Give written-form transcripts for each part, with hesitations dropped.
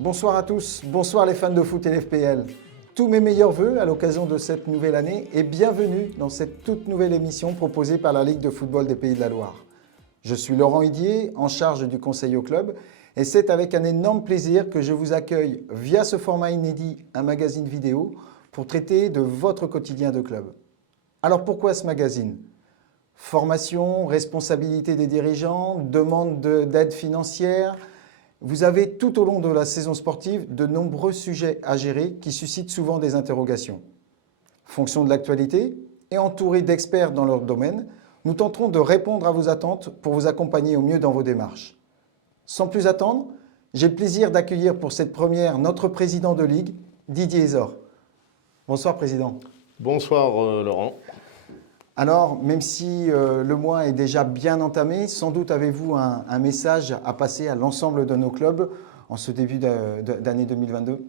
Bonsoir à tous, bonsoir les fans de foot et l'FPL. Tous mes meilleurs vœux à l'occasion de cette nouvelle année et bienvenue dans cette toute nouvelle émission proposée par la Ligue de football des Pays de la Loire. Je suis Laurent Idier, en charge du conseil au club, et c'est avec un énorme plaisir que je vous accueille via ce format inédit, un magazine vidéo, pour traiter de votre quotidien de club. Alors pourquoi ce magazine ? Formation, responsabilité des dirigeants, demande d'aide financière. Vous avez tout au long de la saison sportive de nombreux sujets à gérer qui suscitent souvent des interrogations. Fonction de l'actualité et entouré d'experts dans leur domaine, nous tenterons de répondre à vos attentes pour vous accompagner au mieux dans vos démarches. Sans plus attendre, j'ai le plaisir d'accueillir pour cette première notre président de ligue, Didier Ezor. Bonsoir président. Bonsoir Laurent. Alors, même si le mois est déjà bien entamé, sans doute avez-vous un message à passer à l'ensemble de nos clubs en ce début d'année 2022 ?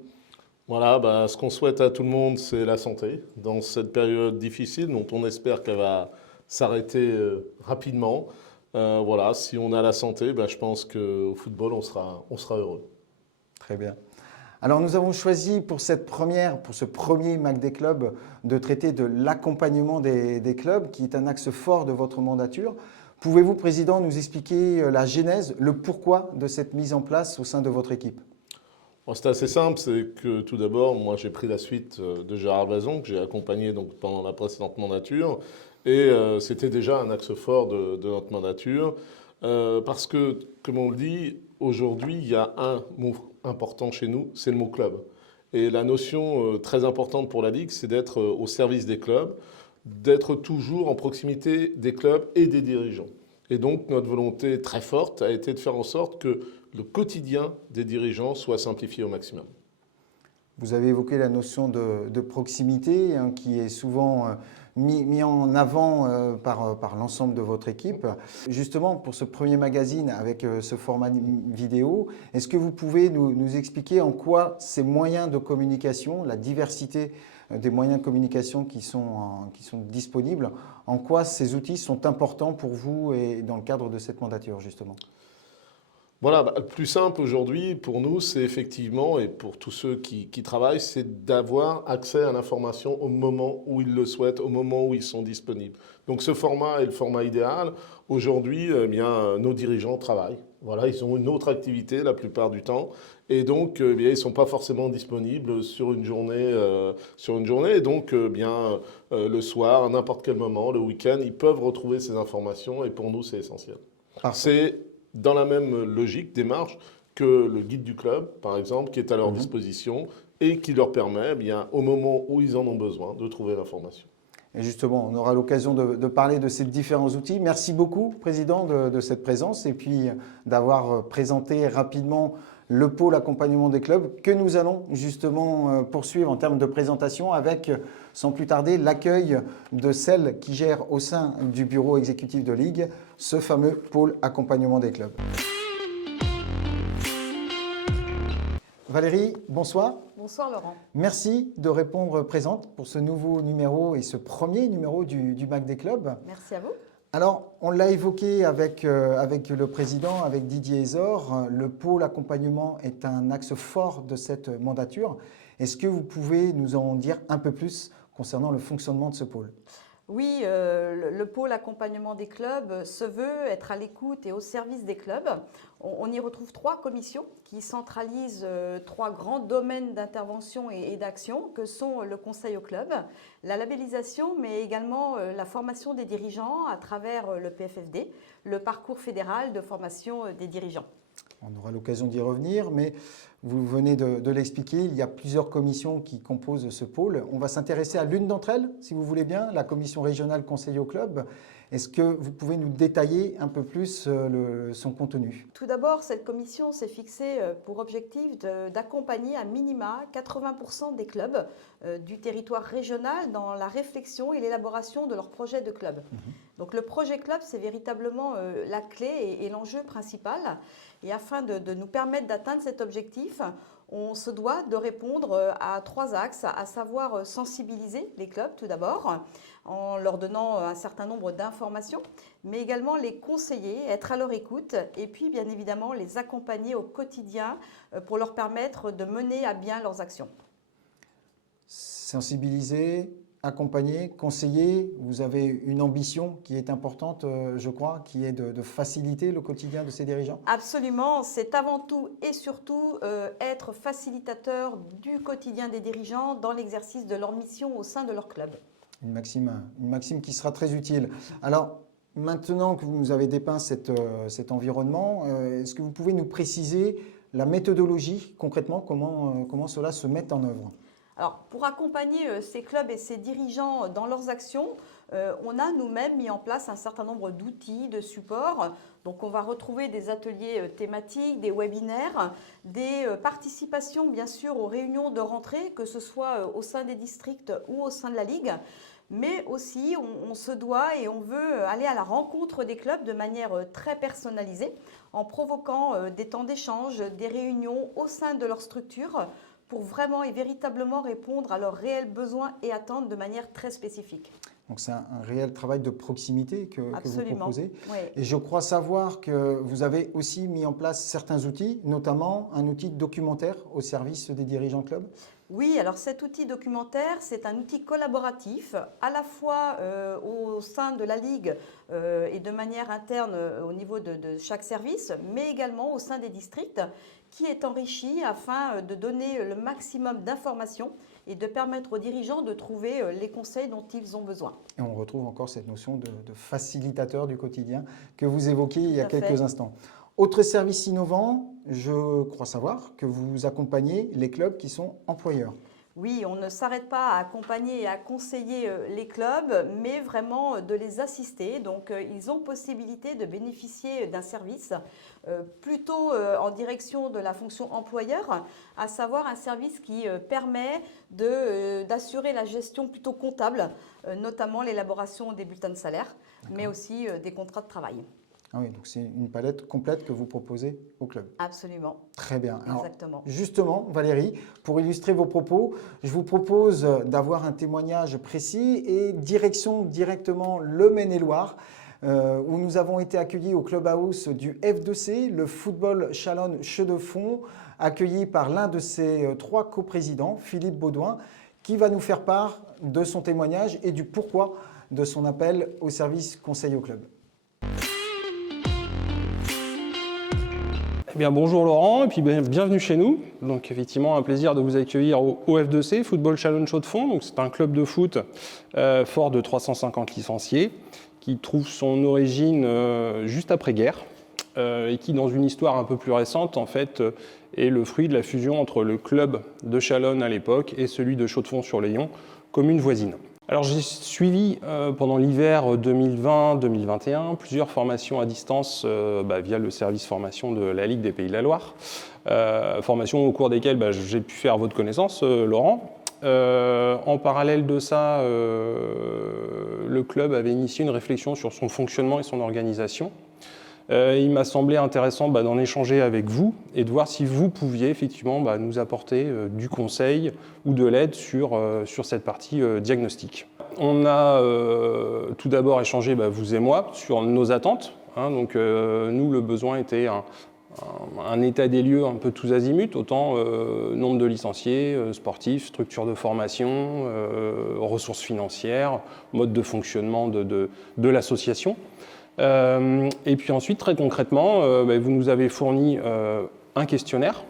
Voilà, ce qu'on souhaite à tout le monde, c'est la santé dans cette période difficile dont on espère qu'elle va s'arrêter rapidement. Voilà, si on a la santé, je pense qu'au football, on sera heureux. Très bien. Alors nous avons choisi pour ce premier Mag des clubs, de traiter de l'accompagnement des clubs, qui est un axe fort de votre mandature. Pouvez-vous, Président, nous expliquer la genèse, le pourquoi de cette mise en place au sein de votre équipe ? C'est assez simple, c'est que tout d'abord, moi j'ai pris la suite de Gérard Blason, que j'ai accompagné donc, pendant la précédente mandature, et c'était déjà un axe fort de notre mandature, parce que, comme on le dit, aujourd'hui, il y a un mot important chez nous, c'est le mot club. Et la notion très importante pour la Ligue, c'est d'être au service des clubs, d'être toujours en proximité des clubs et des dirigeants. Et donc notre volonté très forte a été de faire en sorte que le quotidien des dirigeants soit simplifié au maximum. Vous avez évoqué la notion de proximité qui est souvent mis en avant par l'ensemble de votre équipe. Justement, pour ce premier magazine avec ce format vidéo, est-ce que vous pouvez nous expliquer en quoi ces moyens de communication, la diversité des moyens de communication qui sont disponibles, en quoi ces outils sont importants pour vous et dans le cadre de cette mandature, justement ? Voilà, le plus simple aujourd'hui pour nous, c'est effectivement, et pour tous ceux qui travaillent, c'est d'avoir accès à l'information au moment où ils le souhaitent, au moment où ils sont disponibles. Donc ce format est le format idéal. Aujourd'hui, nos dirigeants travaillent. Voilà, ils ont une autre activité la plupart du temps. Et donc, ils ne sont pas forcément disponibles sur une journée. Et donc, le soir, à n'importe quel moment, le week-end, ils peuvent retrouver ces informations. Et pour nous, c'est essentiel. C'est dans la même logique, démarche, que le guide du club, par exemple, qui est à leur disposition et qui leur permet, au moment où ils en ont besoin, de trouver l'information. Et justement, on aura l'occasion de parler de ces différents outils. Merci beaucoup, Président, de cette présence et puis d'avoir présenté rapidement le pôle accompagnement des clubs que nous allons justement poursuivre en termes de présentation avec, sans plus tarder, l'accueil de celle qui gère au sein du bureau exécutif de Ligue ce fameux pôle accompagnement des clubs. Valérie, bonsoir. Bonsoir Laurent. Merci de répondre présente pour ce nouveau numéro et ce premier numéro du Mag des clubs. Merci à vous. Alors, on l'a évoqué avec le président, avec Didier Ezor, le pôle accompagnement est un axe fort de cette mandature. Est-ce que vous pouvez nous en dire un peu plus concernant le fonctionnement de ce pôle ? Oui, le pôle accompagnement des clubs se veut être à l'écoute et au service des clubs. On y retrouve 3 commissions qui centralisent 3 grands domaines d'intervention et d'action que sont le conseil au club, la labellisation, mais également la formation des dirigeants à travers le PFFD, le parcours fédéral de formation des dirigeants. On aura l'occasion d'y revenir, mais vous venez de l'expliquer, il y a plusieurs commissions qui composent ce pôle. On va s'intéresser à l'une d'entre elles, si vous voulez bien, la commission régionale conseil au club. Est-ce que vous pouvez nous détailler un peu plus son contenu ? Tout d'abord, cette commission s'est fixée pour objectif d'accompagner à minima 80% des clubs du territoire régional dans la réflexion et l'élaboration de leur projet de club. Donc le projet club, c'est véritablement la clé et l'enjeu principal. Et afin de nous permettre d'atteindre cet objectif, on se doit de répondre à 3 axes, à savoir sensibiliser les clubs tout d'abord, en leur donnant un certain nombre d'informations, mais également les conseiller, être à leur écoute et puis bien évidemment les accompagner au quotidien pour leur permettre de mener à bien leurs actions. Sensibiliser, accompagner, conseiller, vous avez une ambition qui est importante, je crois, qui est de faciliter le quotidien de ces dirigeants? Absolument, c'est avant tout et surtout être facilitateur du quotidien des dirigeants dans l'exercice de leur mission au sein de leur club. Une maxime qui sera très utile. Alors, maintenant que vous nous avez dépeint cet environnement, est-ce que vous pouvez nous préciser la méthodologie, concrètement, comment cela se met en œuvre? Alors, pour accompagner ces clubs et ces dirigeants dans leurs actions, on a nous-mêmes mis en place un certain nombre d'outils, de supports. Donc, on va retrouver des ateliers thématiques, des webinaires, des participations, bien sûr, aux réunions de rentrée, que ce soit au sein des districts ou au sein de la Ligue. Mais aussi, on se doit et on veut aller à la rencontre des clubs de manière très personnalisée, en provoquant des temps d'échange, des réunions au sein de leur structure, pour vraiment et véritablement répondre à leurs réels besoins et attentes de manière très spécifique. Donc c'est un réel travail de proximité que vous proposez. Oui. Et je crois savoir que vous avez aussi mis en place certains outils, notamment un outil documentaire au service des dirigeants clubs. Oui, alors cet outil documentaire, c'est un outil collaboratif, à la fois au sein de la Ligue et de manière interne au niveau de chaque service, mais également au sein des districts, qui est enrichi afin de donner le maximum d'informations et de permettre aux dirigeants de trouver les conseils dont ils ont besoin. Et on retrouve encore cette notion de facilitateur du quotidien que vous évoquiez il y a quelques instants. Autre service innovant, je crois savoir que vous accompagnez les clubs qui sont employeurs. Oui, on ne s'arrête pas à accompagner et à conseiller les clubs, mais vraiment de les assister. Donc, ils ont possibilité de bénéficier d'un service plutôt en direction de la fonction employeur, à savoir un service qui permet d'assurer la gestion plutôt comptable, notamment l'élaboration des bulletins de salaire, mais aussi des contrats de travail. Ah oui, donc c'est une palette complète que vous proposez au club. Absolument. Très bien. Alors, exactement. Justement, Valérie, pour illustrer vos propos, je vous propose d'avoir un témoignage précis et directement le Maine-et-Loire, où nous avons été accueillis au clubhouse du F2C, le football Chalonnes-Cheux-de-Fonds, accueilli par l'un de ses 3 coprésidents, Philippe Baudouin, qui va nous faire part de son témoignage et du pourquoi de son appel au service conseil au club. Eh bien, bonjour Laurent, et puis bienvenue chez nous. Donc effectivement, un plaisir de vous accueillir au F2C, Football Chalonnes-Chaux-de-Fonds. Donc c'est un club de foot fort de 350 licenciés qui trouve son origine juste après-guerre et qui, dans une histoire un peu plus récente, en fait, est le fruit de la fusion entre le club de Chalonnes à l'époque et celui de Chaux-de-Fonds-sur-Layon, commune voisine. Alors j'ai suivi pendant l'hiver 2020-2021 plusieurs formations à distance via le service formation de la Ligue des Pays de la Loire, formations au cours desquelles j'ai pu faire votre connaissance, Laurent. En parallèle de ça, le club avait initié une réflexion sur son fonctionnement et son organisation. Il m'a semblé intéressant d'en échanger avec vous et de voir si vous pouviez effectivement nous apporter du conseil ou de l'aide sur cette partie diagnostic. On a tout d'abord échangé, vous et moi, sur nos attentes. Donc nous, le besoin était un état des lieux un peu tous azimuts, autant nombre de licenciés, sportifs, structure de formation, ressources financières, mode de fonctionnement de l'association. Et puis ensuite, très concrètement, vous nous avez fourni un questionnaire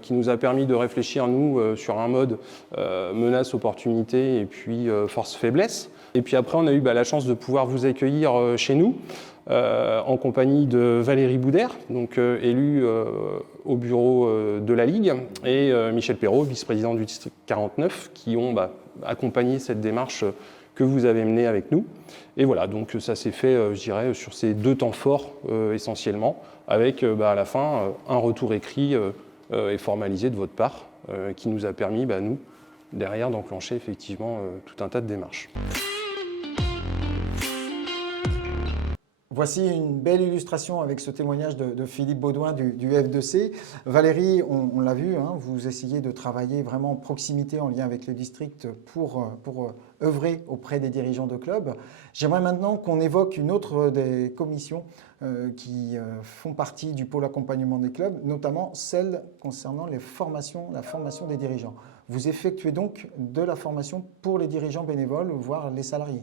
qui nous a permis de réfléchir, nous, sur un mode menace, opportunité et puis force, faiblesse. Et puis après, on a eu la chance de pouvoir vous accueillir chez nous en compagnie de Valérie Boudère, donc élue au bureau de la Ligue, et Michel Perrault, vice-président du district 49, qui ont accompagné cette démarche que vous avez menée avec nous. Et voilà, donc ça s'est fait, je dirais, sur ces 2 temps forts essentiellement, avec à la fin un retour écrit et formalisé de votre part, qui nous a permis, nous, derrière, d'enclencher effectivement tout un tas de démarches. Voici une belle illustration avec ce témoignage de Philippe Baudouin du F2C. Valérie, on l'a vu, hein, vous essayez de travailler vraiment en proximité en lien avec le district pour œuvrer auprès des dirigeants de clubs. J'aimerais maintenant qu'on évoque une autre des commissions qui font partie du pôle accompagnement des clubs, notamment celle concernant la formation des dirigeants. Vous effectuez donc de la formation pour les dirigeants bénévoles, voire les salariés.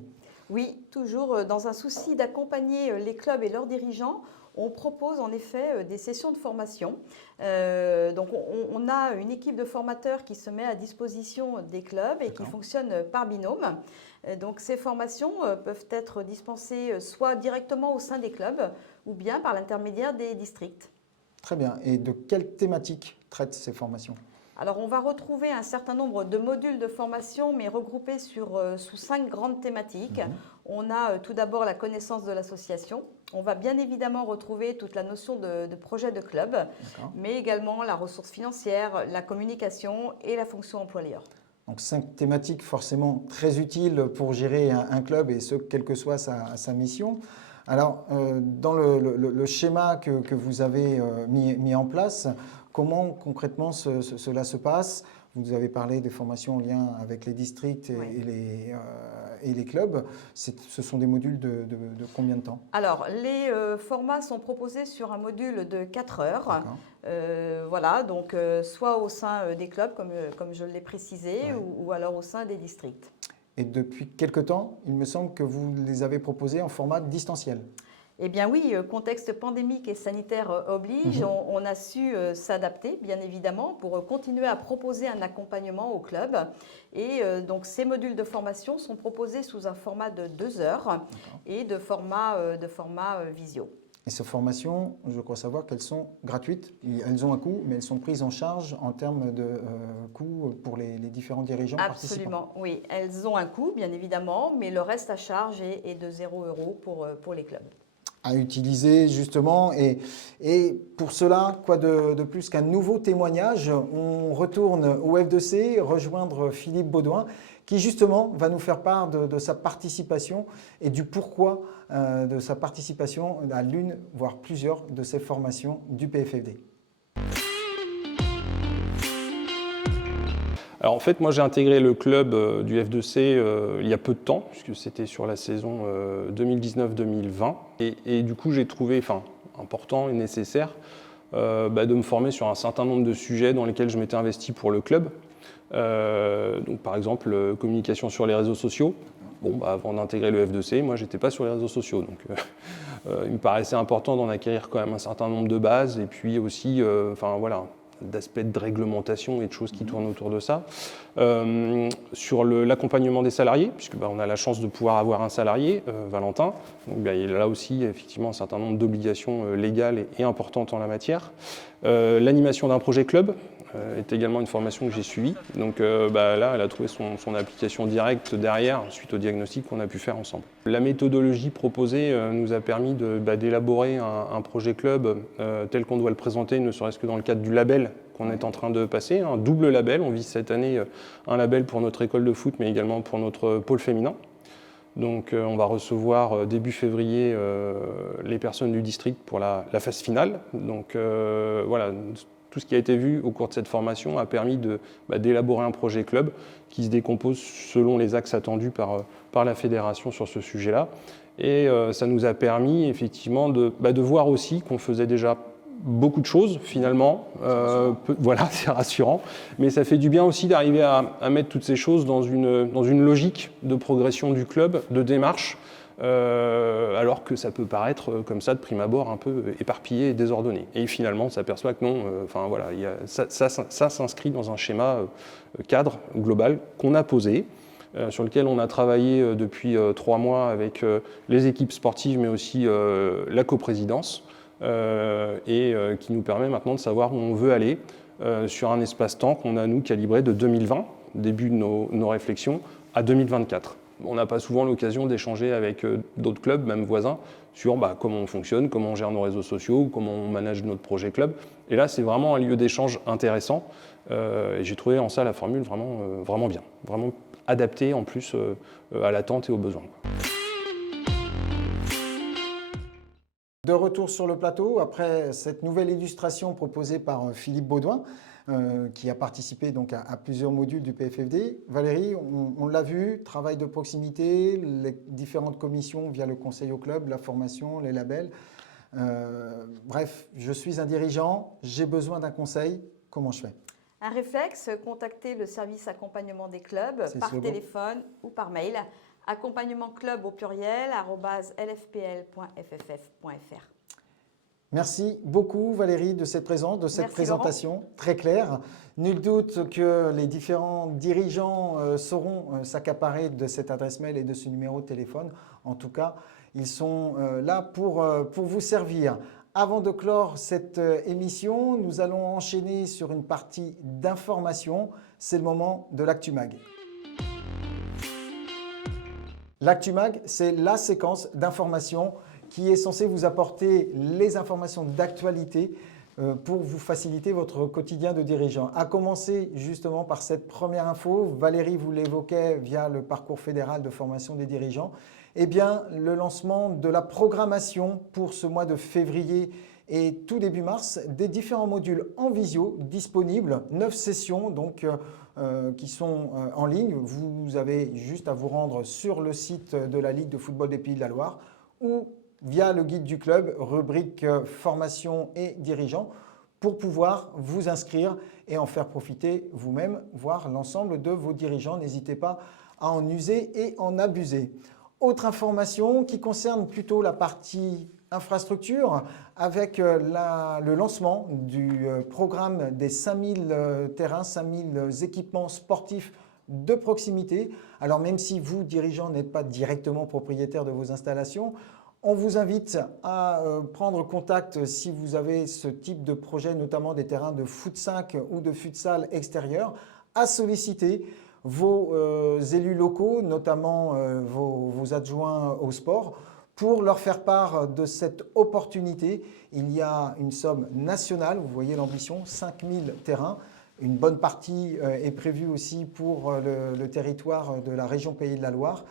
Oui, toujours dans un souci d'accompagner les clubs et leurs dirigeants, on propose en effet des sessions de formation. Donc on a une équipe de formateurs qui se met à disposition des clubs et qui fonctionne par binôme. Donc ces formations peuvent être dispensées soit directement au sein des clubs ou bien par l'intermédiaire des districts. Très bien. Et de quelles thématiques traitent ces formations ? Alors, on va retrouver un certain nombre de modules de formation, mais regroupés sous 5 grandes thématiques. On a tout d'abord la connaissance de l'association. On va bien évidemment retrouver toute la notion de projet de club, mais également la ressource financière, la communication et la fonction employeur. Donc 5 thématiques forcément très utiles pour gérer un club et ce, quelle que soit sa mission. Alors, dans le schéma que vous avez mis en place, comment concrètement cela se passe? Vous avez parlé des formations en lien avec les districts et les clubs. Ce sont des modules de combien de temps? Alors, les formats sont proposés sur un module de 4 heures. Voilà, donc soit au sein des clubs, comme je l'ai précisé, ou alors au sein des districts. Et depuis quelque temps, il me semble que vous les avez proposés en format distanciel. Eh bien oui, contexte pandémique et sanitaire oblige, on a su s'adapter, bien évidemment, pour continuer à proposer un accompagnement au club. Et donc ces modules de formation sont proposés sous un format de 2 heures et de format visio. Et ces formations, je crois savoir qu'elles sont gratuites. Elles ont un coût, mais elles sont prises en charge en termes de coût pour les différents dirigeants participants. Absolument, oui. Elles ont un coût, bien évidemment, mais le reste à charge est de 0 € pour les clubs. À utiliser justement. Et pour cela, quoi de plus qu'un nouveau témoignage? On retourne au F2C, rejoindre Philippe Baudouin, qui justement va nous faire part de sa participation et du pourquoi de sa participation à l'une, voire plusieurs de ces formations du PFFD. Alors en fait, moi j'ai intégré le club du F2C il y a peu de temps, puisque c'était sur la saison 2019-2020. Et du coup, j'ai trouvé important et nécessaire de me former sur un certain nombre de sujets dans lesquels je m'étais investi pour le club. Donc par exemple, communication sur les réseaux sociaux. Bon, avant d'intégrer le F2C, moi j'étais pas sur les réseaux sociaux, donc il me paraissait important d'en acquérir quand même un certain nombre de bases, et puis aussi, d'aspects de réglementation et de choses qui tournent autour de ça. Sur l'accompagnement des salariés, puisque on a la chance de pouvoir avoir un salarié, Valentin. Donc, il a là aussi effectivement un certain nombre d'obligations légales et importantes en la matière. L'animation d'un projet club est également une formation que j'ai suivie. Donc là, elle a trouvé son application directe derrière, suite au diagnostic qu'on a pu faire ensemble. La méthodologie proposée nous a permis d'élaborer un projet club tel qu'on doit le présenter, ne serait-ce que dans le cadre du label qu'on est en train de passer, un double label. On vise cette année un label pour notre école de foot, mais également pour notre pôle féminin. Donc on va recevoir début février les personnes du district pour la phase finale. Donc voilà, tout ce qui a été vu au cours de cette formation a permis d'élaborer un projet club qui se décompose selon les axes attendus par la fédération sur ce sujet-là. Et ça nous a permis effectivement de voir aussi qu'on faisait déjà beaucoup de choses finalement. Voilà, c'est rassurant. Mais ça fait du bien aussi d'arriver à mettre toutes ces choses dans une logique de progression du club, de démarche, alors que ça peut paraître comme ça de prime abord un peu éparpillé et désordonné. Et finalement, on s'aperçoit que non, ça s'inscrit dans un schéma cadre global qu'on a posé, sur lequel on a travaillé depuis 3 mois avec les équipes sportives, mais aussi la coprésidence, et qui nous permet maintenant de savoir où on veut aller sur un espace-temps qu'on a, nous, calibré de 2020, début de nos réflexions, à 2024. On n'a pas souvent l'occasion d'échanger avec d'autres clubs, même voisins, sur comment on fonctionne, comment on gère nos réseaux sociaux, comment on manage notre projet club. Et là, c'est vraiment un lieu d'échange intéressant. Et j'ai trouvé en ça la formule vraiment bien, vraiment adaptée en plus à l'attente et aux besoins. de retour sur le plateau après cette nouvelle illustration proposée par Philippe Baudouin, qui a participé donc à plusieurs modules du PFFD. Valérie, on l'a vu, travail de proximité, les différentes commissions via le conseil au club, la formation, les labels. Bref, je suis un dirigeant, j'ai besoin d'un conseil, comment je fais? Un réflexe, contacter le service accompagnement des clubs par téléphone ou par mail. Accompagnement club au pluriel @lfpl.fff.fr. Merci beaucoup Valérie de cette présence, de cette Merci, présentation Laurent. très claire. Nul doute que les différents dirigeants sauront s'accaparer de cette adresse mail et de ce numéro de téléphone. En tout cas, ils sont là pour vous servir. Avant de clore cette émission, nous allons enchaîner sur une partie d'information. C'est le moment de l'ActuMag. L'ActuMag, c'est la séquence d'informations qui est censée vous apporter les informations d'actualité pour vous faciliter votre quotidien de dirigeant. À commencer justement par cette première info, Valérie vous l'évoquait via le parcours fédéral de formation des dirigeants, eh bien le lancement de la programmation pour ce mois de février et tout début mars, des différents modules en visio disponibles, 9 sessions donc qui sont en ligne. Vous avez juste à vous rendre sur le site de la Ligue de football des Pays de la Loire ou via le guide du club, rubrique formation et dirigeants, pour pouvoir vous inscrire et en faire profiter vous-même, voire l'ensemble de vos dirigeants. N'hésitez pas à en user et en abuser. Autre information qui concerne plutôt la partie infrastructure, avec le lancement du programme des 5000 terrains, 5000 équipements sportifs de proximité. Alors même si vous, dirigeants, n'êtes pas directement propriétaire de vos installations, on vous invite à prendre contact si vous avez ce type de projet, notamment des terrains de foot 5 ou de futsal extérieur, à solliciter vos élus locaux, notamment vos adjoints au sport, pour leur faire part de cette opportunité. Il y a une somme nationale, vous voyez l'ambition, 5000 terrains. Une bonne partie est prévue aussi pour le territoire de la région Pays de la Loire.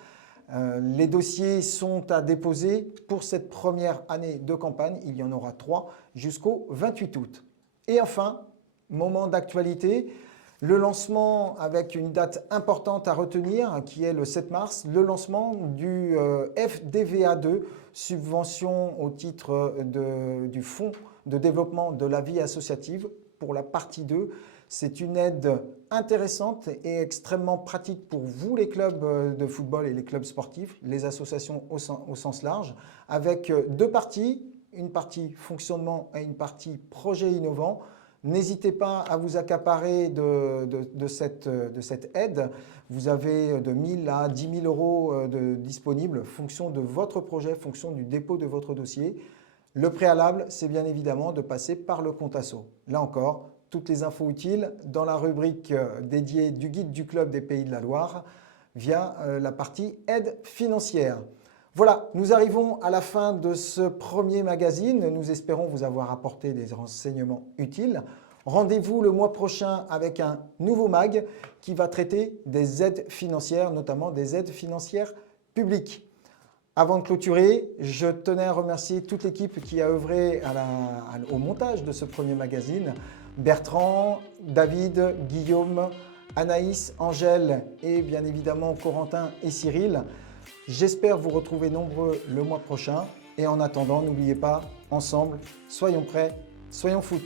Les dossiers sont à déposer pour cette première année de campagne. Il y en aura 3 jusqu'au 28 août. Et enfin, moment d'actualité, le lancement avec une date importante à retenir qui est le 7 mars, le lancement du FDVA2, subvention au titre du Fonds de développement de la vie associative pour la partie 2. C'est une aide intéressante et extrêmement pratique pour vous, les clubs de football et les clubs sportifs, les associations au sens large, avec 2 parties, une partie fonctionnement et une partie projet innovant. N'hésitez pas à vous accaparer de cette aide. Vous avez de 1 000 à 10 000 euros disponibles, fonction de votre projet, fonction du dépôt de votre dossier. Le préalable, c'est bien évidemment de passer par le compte asso. Là encore, toutes les infos utiles dans la rubrique dédiée du guide du club des Pays de la Loire via la partie aide financière. Voilà, nous arrivons à la fin de ce premier magazine. Nous espérons vous avoir apporté des renseignements utiles. Rendez-vous le mois prochain avec un nouveau mag qui va traiter des aides financières, notamment des aides financières publiques. Avant de clôturer, je tenais à remercier toute l'équipe qui a œuvré au montage de ce premier magazine. Bertrand, David, Guillaume, Anaïs, Angèle et bien évidemment Corentin et Cyril. J'espère vous retrouver nombreux le mois prochain. Et en attendant, n'oubliez pas, ensemble, soyons prêts, soyons foot.